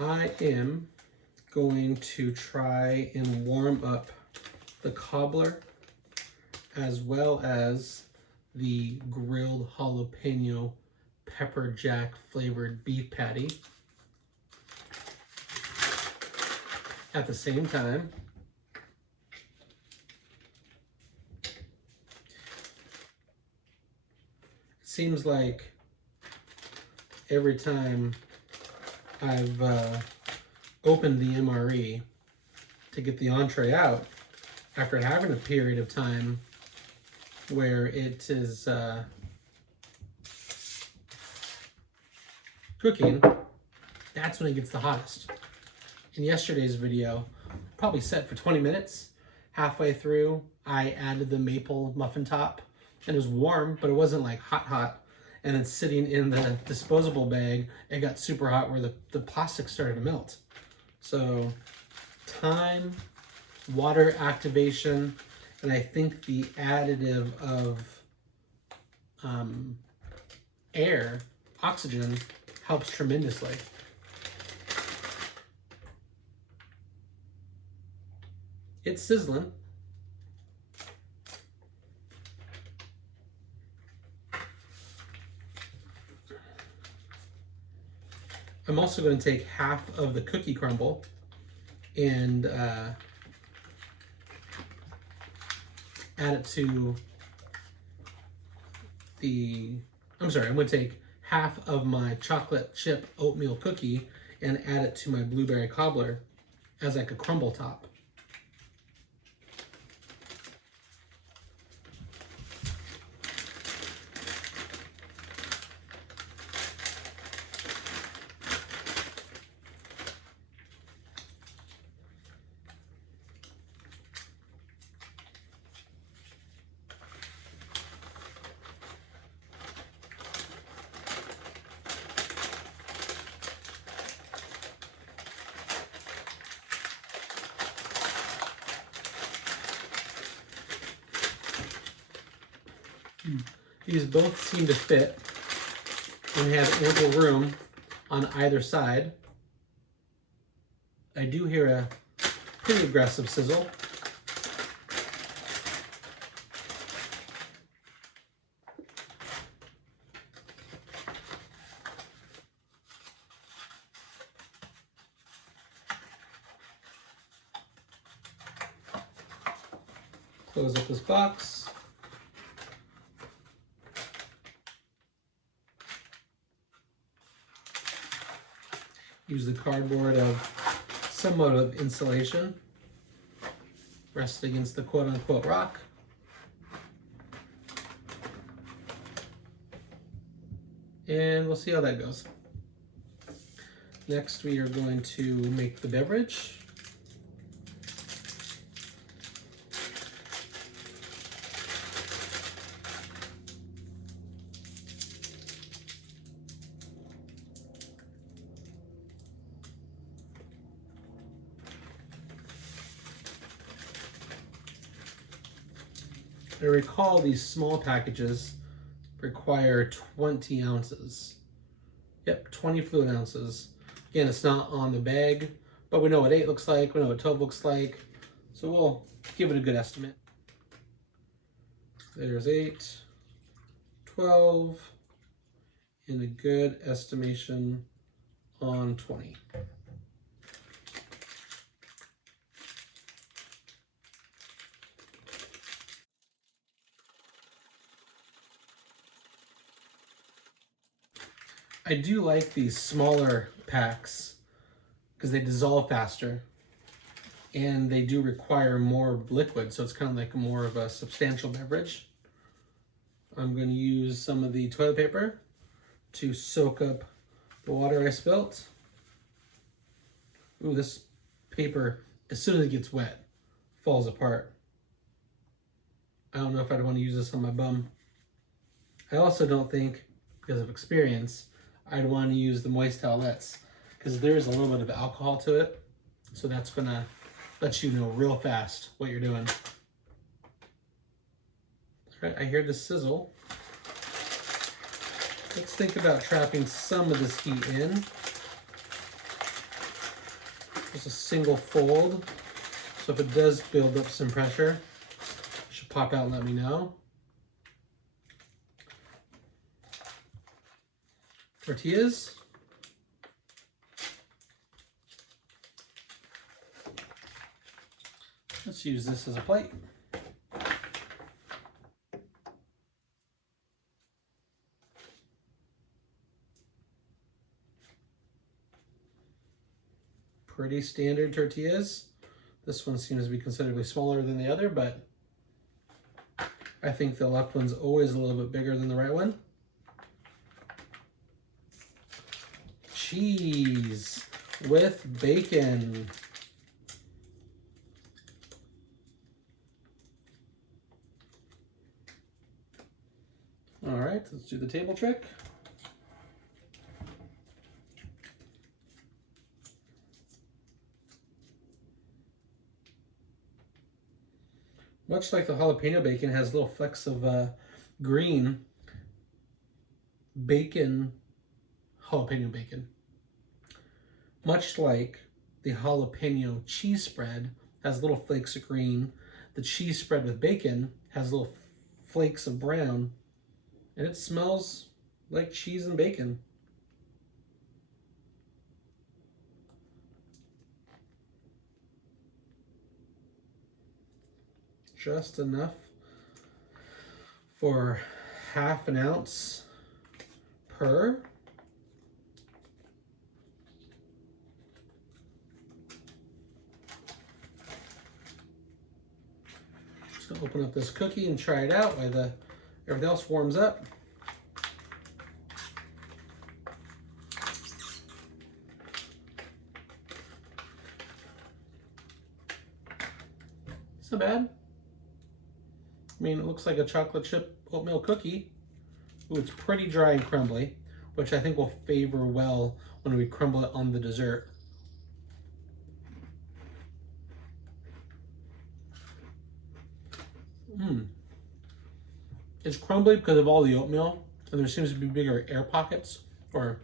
I am going to try and warm up the cobbler as well as the grilled jalapeno pepper jack flavored beef patty at the same time. It seems like every time I've opened the MRE to get the entree out, after having a period of time where it is cooking, that's when it gets the hottest. In yesterday's video, probably set for 20 minutes. Halfway through, I added the maple muffin top, and it was warm, but it wasn't like hot. And then sitting in the disposable bag, it got super hot where the plastic started to melt. So time, water activation, and I think the additive of air, oxygen, helps tremendously. It's sizzling. I'm also going to take half of the cookie crumble and add it to I'm going to take half of my chocolate chip oatmeal cookie and add it to my blueberry cobbler as like a crumble top. These both seem to fit and have ample room on either side. I do hear a pretty aggressive sizzle. Close up this box. Use the cardboard of somewhat of insulation, rest against the quote-unquote rock. And we'll see how that goes. Next, we are going to make the beverage. I recall these small packages require 20 ounces. Yep, 20 fluid ounces. Again, it's not on the bag, but we know what 8 looks like, we know what 12 looks like, so we'll give it a good estimate. There's 8, 12, and a good estimation on 20. I do like these smaller packs because they dissolve faster and they do require more liquid, so it's kind of like more of a substantial beverage. I'm going to use some of the toilet paper to soak up the water I spilt. Ooh, this paper, as soon as it gets wet, falls apart. I don't know if I'd want to use this on my bum. I also don't think, because of experience, I'd want to use the moist towelettes because there's a little bit of alcohol to it. So that's gonna let you know real fast what you're doing. All right, I hear the sizzle. Let's think about trapping some of this heat in. just a single fold. So if it does build up some pressure, it should pop out and let me know. Tortillas. Let's use this as a plate. Pretty standard tortillas. This one seems to be considerably smaller than the other, but I think the left one's always a little bit bigger than the right one. Cheese with bacon. All right, let's do the table trick. Much like the jalapeno bacon has little flecks of green, bacon, jalapeno bacon. Much like the jalapeno cheese spread has little flakes of green, the cheese spread with bacon has little flakes of brown, and it smells like cheese and bacon. Just enough for ½ an ounce per. Just gonna open up this cookie and try it out while everything else warms up. It's not bad. I mean, it looks like a chocolate chip oatmeal cookie. Ooh, it's pretty dry and crumbly, which I think will favor well when we crumble it on the dessert. It's crumbly because of all the oatmeal, and there seems to be bigger air pockets or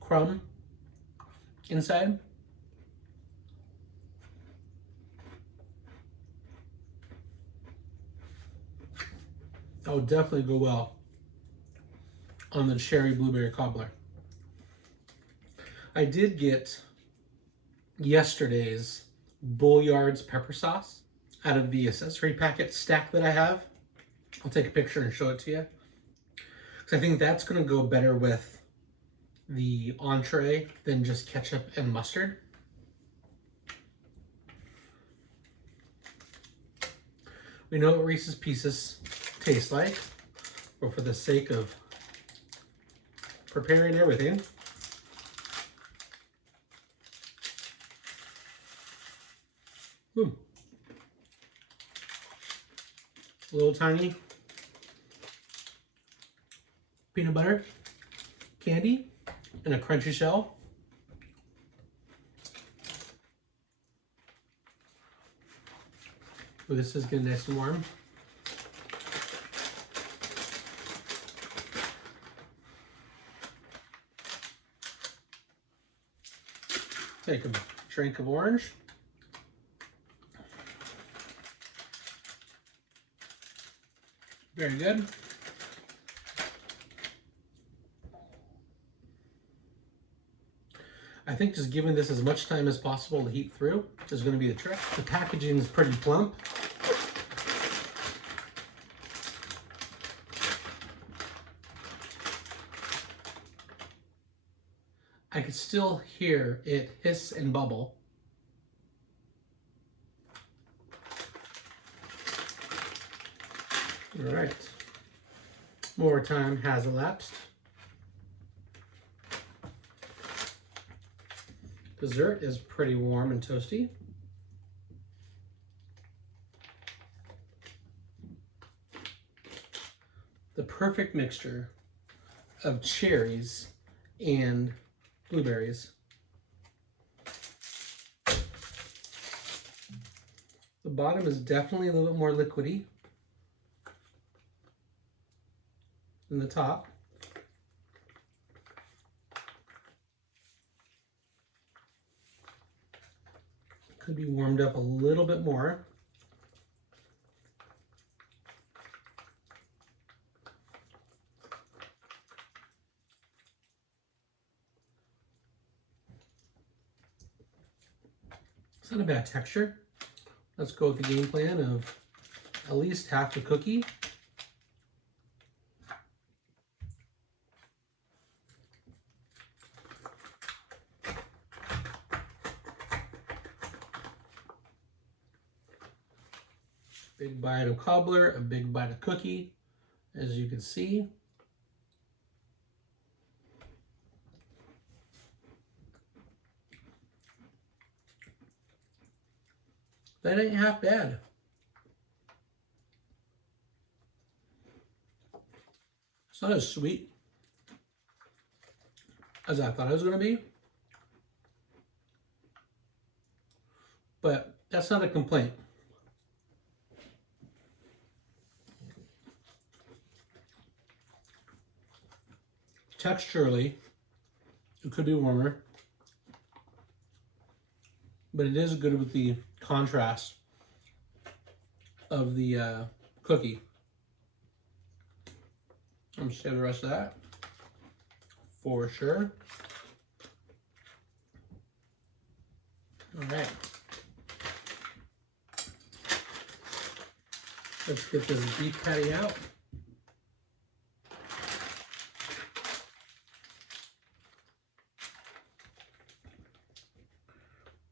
crumb inside. That would definitely go well on the cherry blueberry cobbler. I did get yesterday's Bulliard's pepper sauce out of the accessory packet stack that I have. I'll take a picture and show it to you, because I think that's going to go better with the entree than just ketchup and mustard. We know what Reese's Pieces taste like, but for the sake of preparing everything, little tiny peanut butter candy in a crunchy shell. Ooh, this is getting nice and warm. Take a drink of orange. Very good. I think just giving this as much time as possible to heat through is going to be the trick. The packaging is pretty plump. I could still hear it hiss and bubble. All right, more time has elapsed. Dessert is pretty warm and toasty. The perfect mixture of cherries and blueberries. The bottom is definitely a little bit more liquidy than the top. Could be warmed up a little bit more. It's not a bad texture. Let's go with the game plan of at least half the cookie. Big bite of cobbler, a big bite of cookie, as you can see. That ain't half bad. It's not as sweet as I thought it was going to be, but that's not a complaint. Texturally, it could be warmer, but it is good with the contrast of the cookie. I'm gonna save the rest of that for sure. All right, let's get this beef patty out.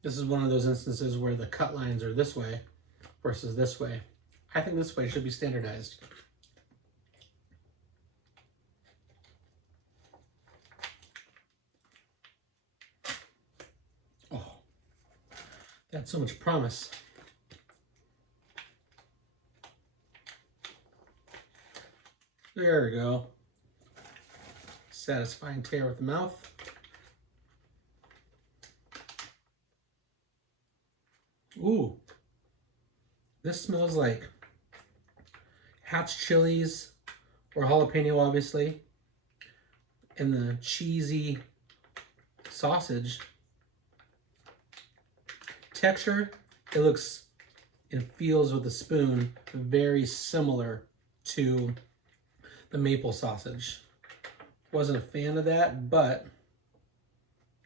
This is one of those instances where the cut lines are this way versus this way. I think this way should be standardized. Oh, that's so much promise. There we go. Satisfying tear with the mouth. Ooh, this smells like hatch chilies or jalapeno, obviously, and the cheesy sausage. Texture, it looks and feels with a spoon very similar to the maple sausage. Wasn't a fan of that, but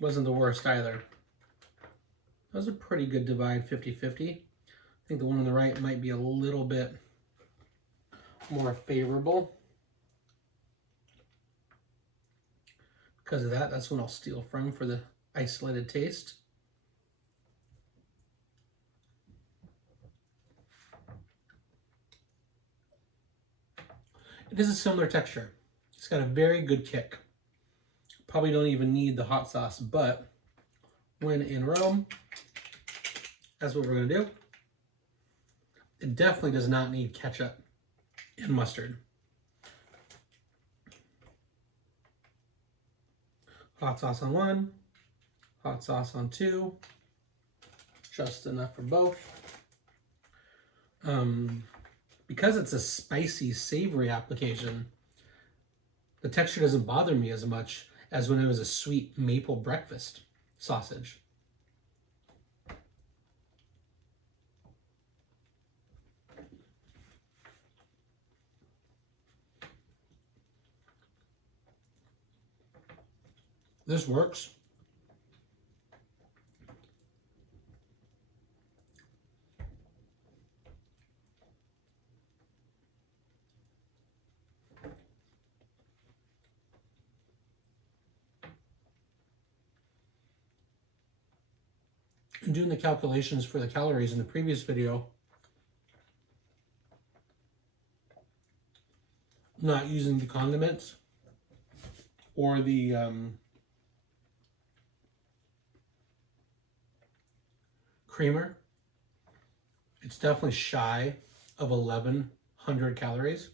wasn't the worst either. That was a pretty good divide, 50-50. I think the one on the right might be a little bit more favorable. Because of that, that's what I'll steal from for the isolated taste. It is a similar texture. It's got a very good kick. Probably don't even need the hot sauce, but when in Rome, that's what we're gonna do. It definitely does not need ketchup and mustard. Hot sauce on one, hot sauce on two, just enough for both. Because it's a spicy, savory application, the texture doesn't bother me as much as when it was a sweet maple breakfast sausage. This works. Doing the calculations for the calories in the previous video, not using the condiments or the creamer, it's definitely shy of 1,100 calories,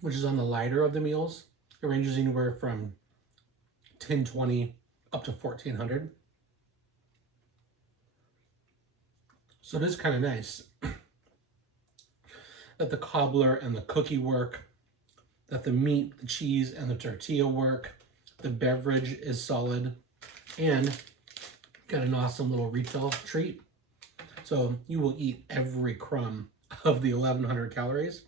which is on the lighter of the meals. It ranges anywhere from 1,020 up to 1,400. So it is kind of nice that the cobbler and the cookie work, that the meat, the cheese, and the tortilla work, the beverage is solid, and Got an awesome little retail treat. So you will eat every crumb of the 1,100 calories.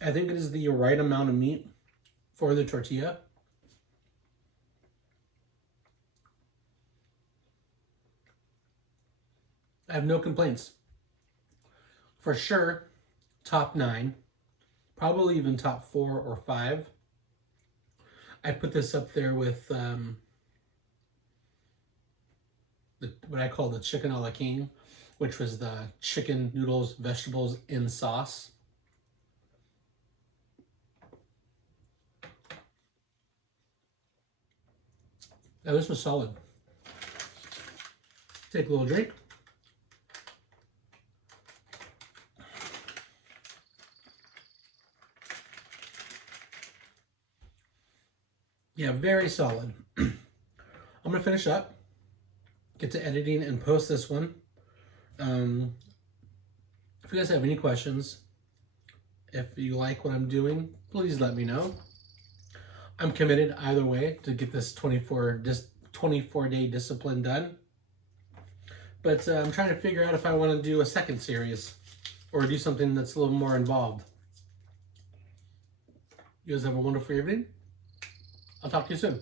I think it is the right amount of meat for the tortilla. I have no complaints. For sure, top 9, probably even top 4 or 5. I put this up there with what I call the chicken a la king, which was the chicken, noodles, vegetables in sauce. Now this was solid. Take a little drink. Yeah, very solid. I'm gonna finish up, get to editing and post this one. If you guys have any questions, if you like what I'm doing, please let me know. I'm committed either way to get this 24-day discipline done. But I'm trying to figure out if I want to do a second series or do something that's a little more involved. You guys have a wonderful evening. I'll talk to you soon.